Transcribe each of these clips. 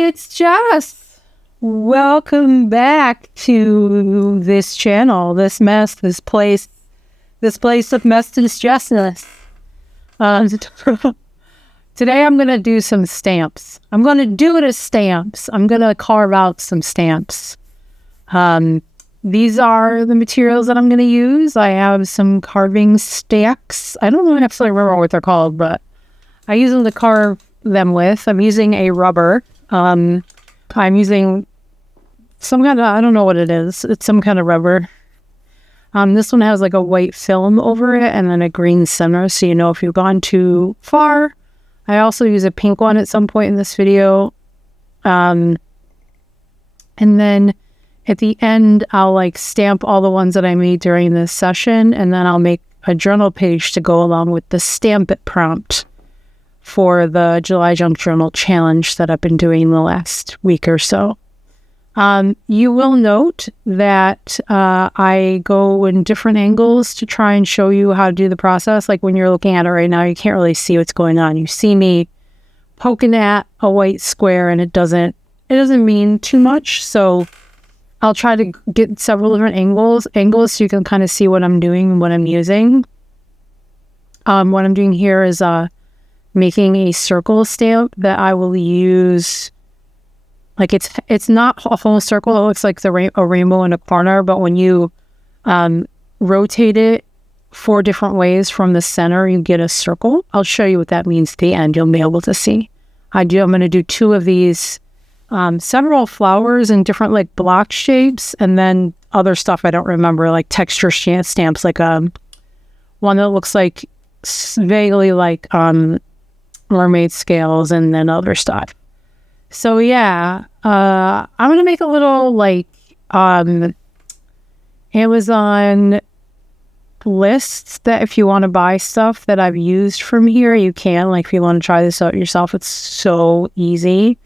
Hey, it's Jess. Welcome back to this channel, this mess, this place of mess and Jessness. Today I'm going to do some stamps. I'm going to do it as stamps. I'm going to carve out some stamps. These are the materials that I'm going to use. I have some carving stacks. I don't actually remember what they're called, but I use them to carve them with. I'm using a rubber. I'm using some kind of, I don't know what it is. It's some kind of rubber. This one has like a white film over it and then a green center, so you know if you've gone too far. I also use a pink one at some point in this video. And then at the end, I'll like stamp all the ones that I made during this session, and then I'll make a journal page to go along with the Stamp It prompt for the July Junk Journal challenge that I've been doing the last week or so. You will note that I go in different angles to try and show you how to do the process. Like when you're looking at it right now, you can't really see what's going on. You see me poking at a white square and it doesn't mean too much. So I'll try to get several different angles so you can kind of see what I'm doing and what I'm using. What I'm doing here is making a circle stamp that I will use. Like it's not a whole circle. It looks like a rainbow in a corner, but when you rotate it 4 different ways from the center, you get a circle. I'll show you what that means at the end. You'll be able to see. I'm going to do 2 of these, several flowers in different like block shapes, and then other stuff I don't remember, like texture stamps, like one that looks like vaguely like mermaid scales, and then other stuff. So yeah, I'm going to make a little like Amazon lists that if you want to buy stuff that I've used from here, you can. Like if you want to try this out yourself, it's so easy.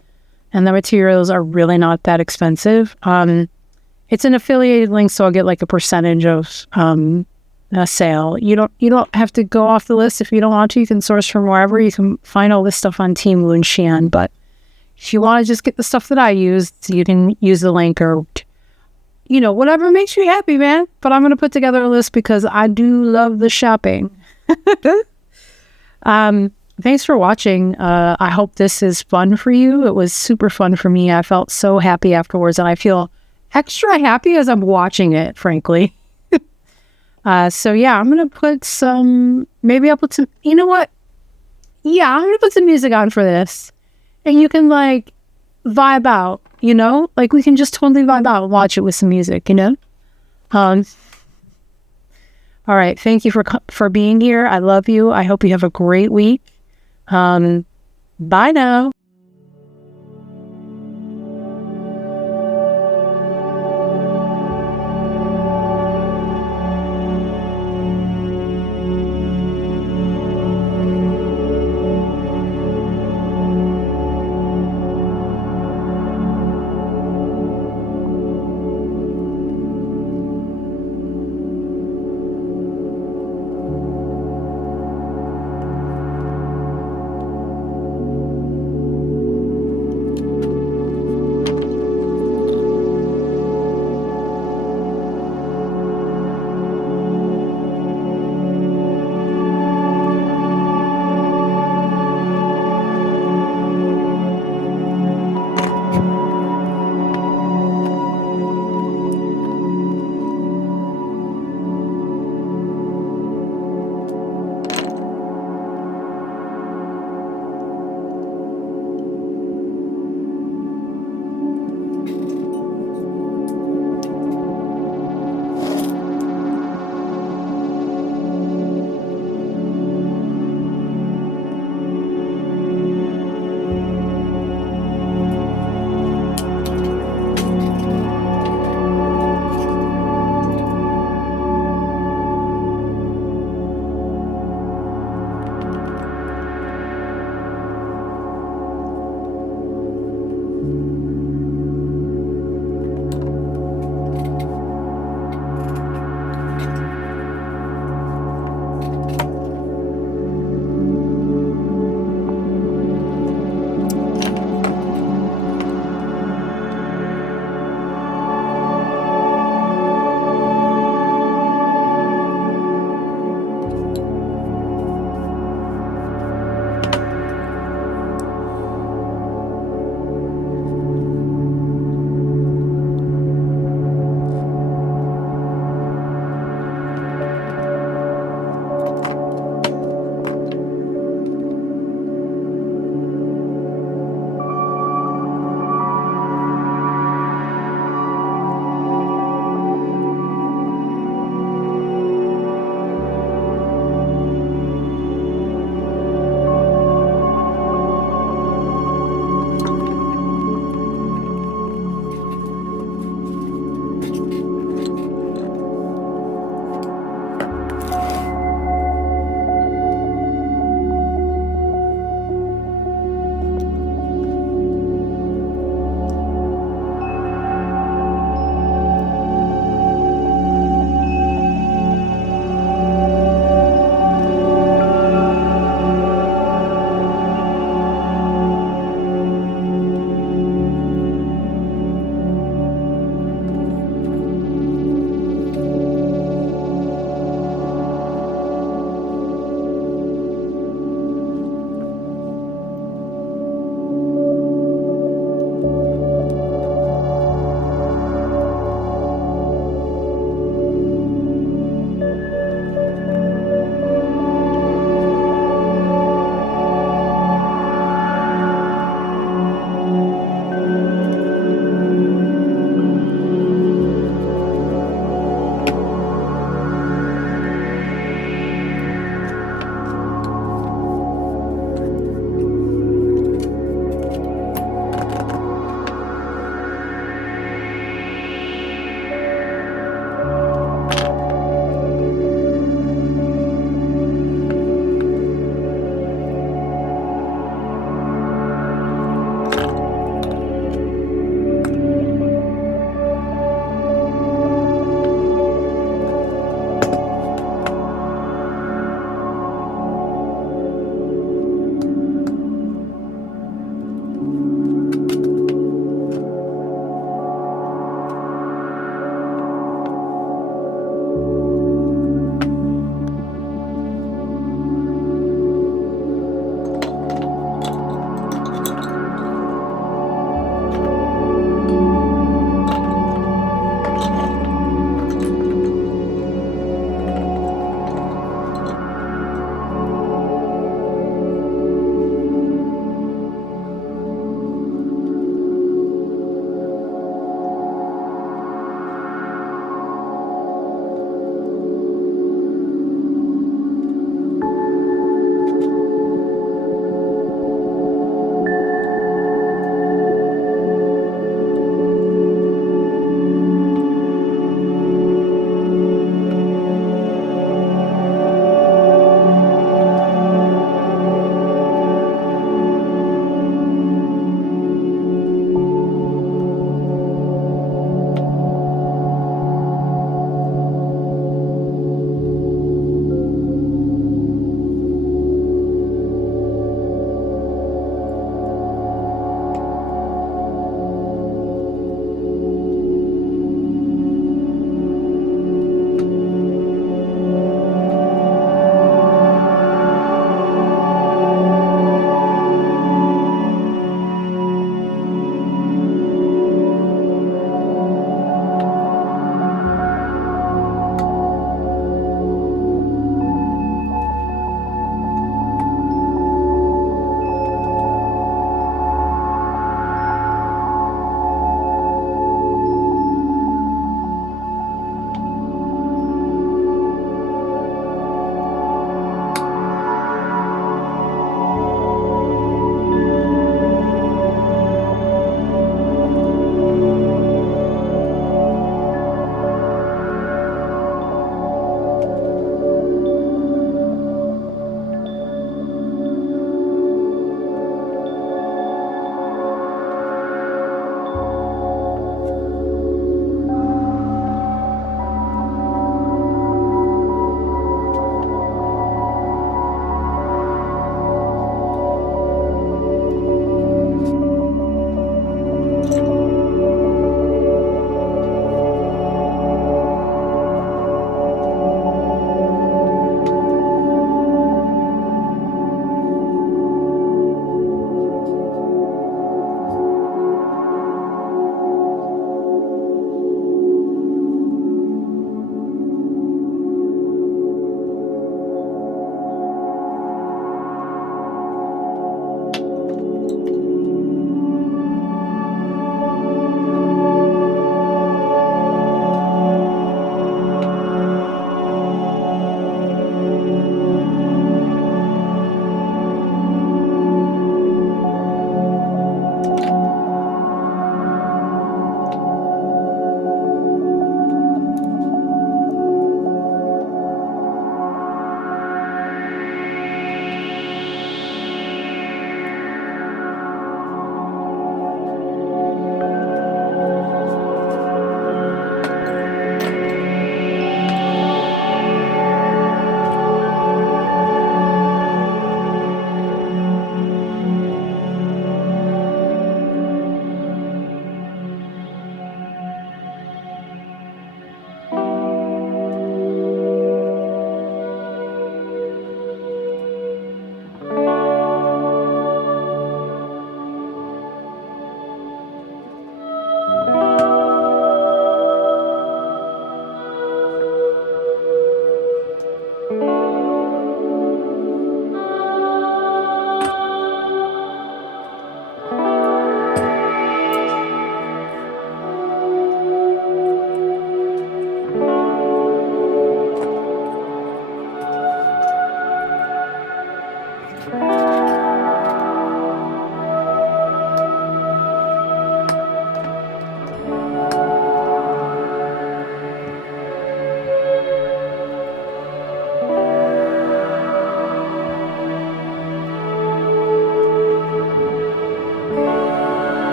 And the materials are really not that expensive. It's an affiliated link, so I'll get like a percentage of a sale. You don't have to go off the list if you don't want to. You can source from wherever. You can find all this stuff on Team Lunshan, but if you want to just get the stuff that I used, you can use the link or, whatever makes you happy, man. But I'm going to put together a list because I do love the shopping. Thanks for watching. I hope this is fun for you. It was super fun for me. I felt so happy afterwards, and I feel extra happy as I'm watching it, frankly. So yeah, I'm going to put some, maybe I'll put some, you know what? Yeah, I'm going to put some music on for this. And you can like vibe out, like we can just totally vibe out and watch it with some music, All right. Thank you for being here. I love you. I hope you have a great week. Bye now.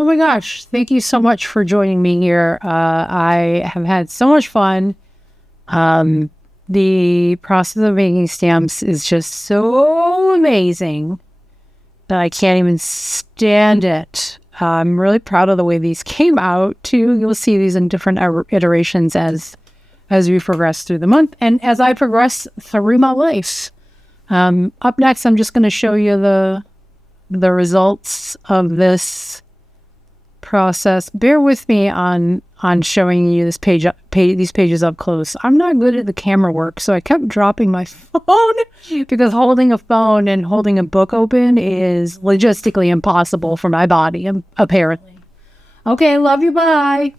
Oh my gosh. Thank you so much for joining me here. I have had so much fun. The process of making stamps is just so amazing that I can't even stand it. I'm really proud of the way these came out too. You'll see these in different iterations as we progress through the month and as I progress through my life. Up next, I'm just going to show you the results of this process. Bear with me on showing you these pages up close. I'm not good at the camera work, so I kept dropping my phone because holding a phone and holding a book open is logistically impossible for my body, apparently. Okay, love you, bye.